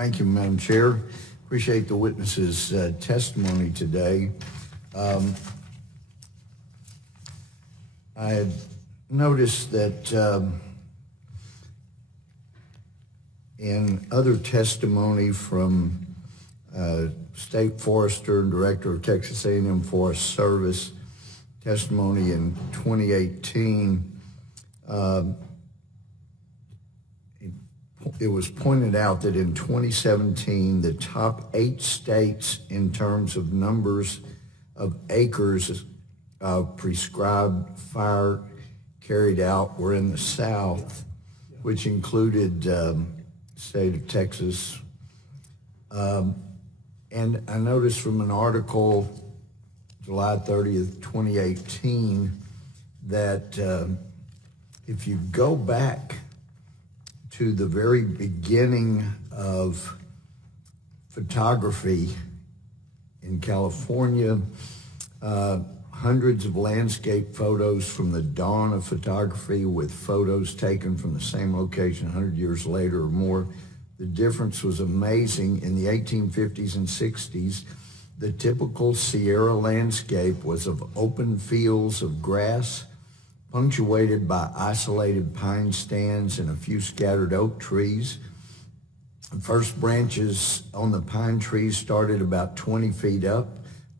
Thank you, Madam Chair. Appreciate the witness's testimony today. I had noticed that in other testimony from State Forester and Director of Texas A&M Forest Service testimony in 2018, it was pointed out that in 2017, the top 8 states in terms of numbers of acres of prescribed fire carried out were in the South, which included state of Texas. And I noticed from an article, July 30th, 2018, that if you go back to the very beginning of photography in California, hundreds of landscape photos from the dawn of photography with photos taken from the same location 100 years later or more. The difference was amazing. In the 1850s and 60s, the typical Sierra landscape was of open fields of grass, punctuated by isolated pine stands and a few scattered oak trees. The first branches on the pine trees started about 20 feet up,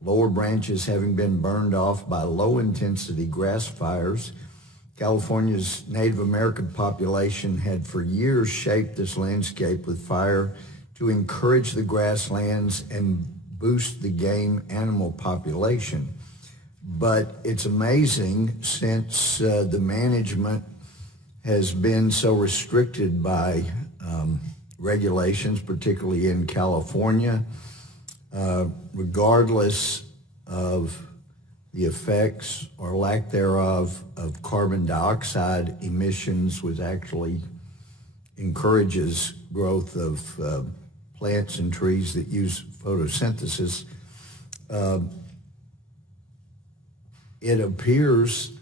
lower branches having been burned off by low-intensity grass fires. California's Native American population had for years shaped this landscape with fire to encourage the grasslands and boost the game animal population. But it's amazing, since the management has been so restricted by regulations, particularly in California, regardless of the effects or lack thereof of carbon dioxide emissions, which actually encourages growth of plants and trees that use photosynthesis. It appears,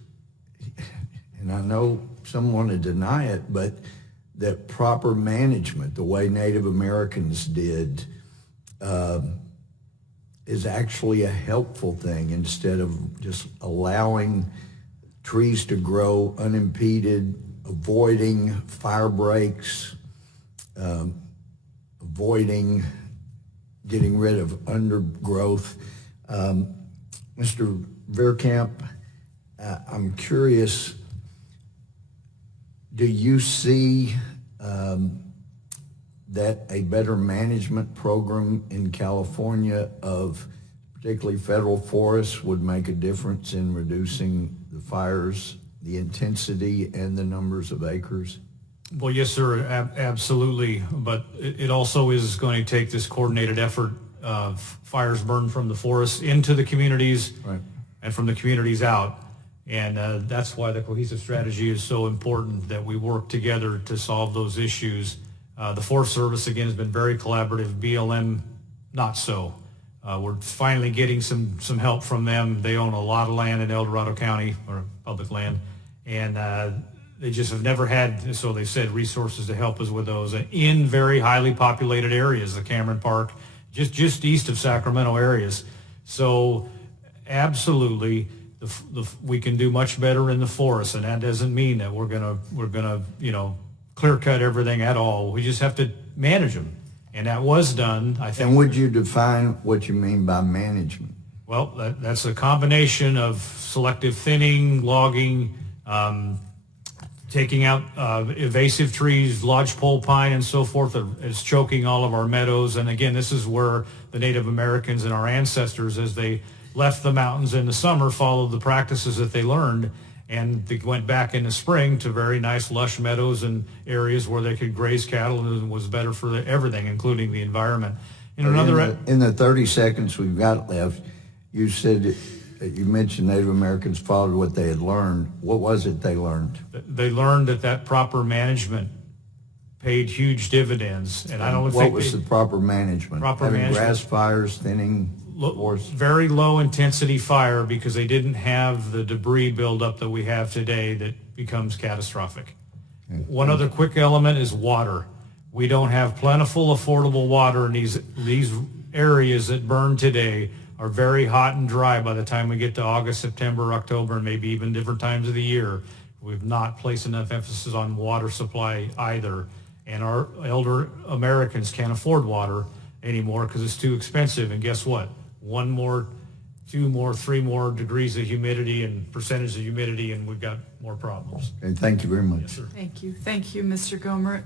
and I know some want to deny it, but that proper management, the way Native Americans did, is actually a helpful thing, instead of just allowing trees to grow unimpeded, avoiding fire breaks, avoiding getting rid of undergrowth. Mr. Veerkamp, I'm curious, do you see that a better management program in California of particularly federal forests would make a difference in reducing the fires, the intensity, and the numbers of acres? Well, yes, sir, absolutely. But it also is going to take this coordinated effort of fires burned from the forests into the communities, right, and from the communities out. And that's why the cohesive strategy is so important, that we work together to solve those issues. The Forest Service, again, has been very collaborative. BLM, not so. We're finally getting some help from them. They own a lot of land in El Dorado County, or public land, and they just have never had, so they said, resources to help us with those in very highly populated areas, the Cameron Park, just east of Sacramento areas. So absolutely, we can do much better in the forest, and that doesn't mean that we're gonna clear cut everything at all. We just have to manage them, and that was done, I think. And would you define what you mean by management? Well, that's a combination of selective thinning, logging, taking out invasive trees, lodgepole pine and so forth is choking all of our meadows. And again, this is where the Native Americans and our ancestors, as they left the mountains in the summer, followed the practices that they learned, and they went back in the spring to very nice lush meadows and areas where they could graze cattle, and it was better for everything, including the environment. In the 30 seconds we've got left, you said, you mentioned Native Americans followed what they had learned. What was it they learned? They learned that proper management paid huge dividends, and I don't think. What was the proper management? Having grass fires, thinning. Very low intensity fire, because they didn't have the debris buildup that we have today that becomes catastrophic. Okay. One other quick element is water. We don't have plentiful, affordable water, and these areas that burn today are very hot and dry by the time we get to August, September, October, and maybe even different times of the year. We've not placed enough emphasis on water supply either. And our elder Americans can't afford water anymore because it's too expensive. And guess what? 1 more, 2 more, 3 more degrees of humidity and percentage of humidity, and we've got more problems. And thank you very much. Yes, sir. Thank you. Thank you, Mr. Gohmert.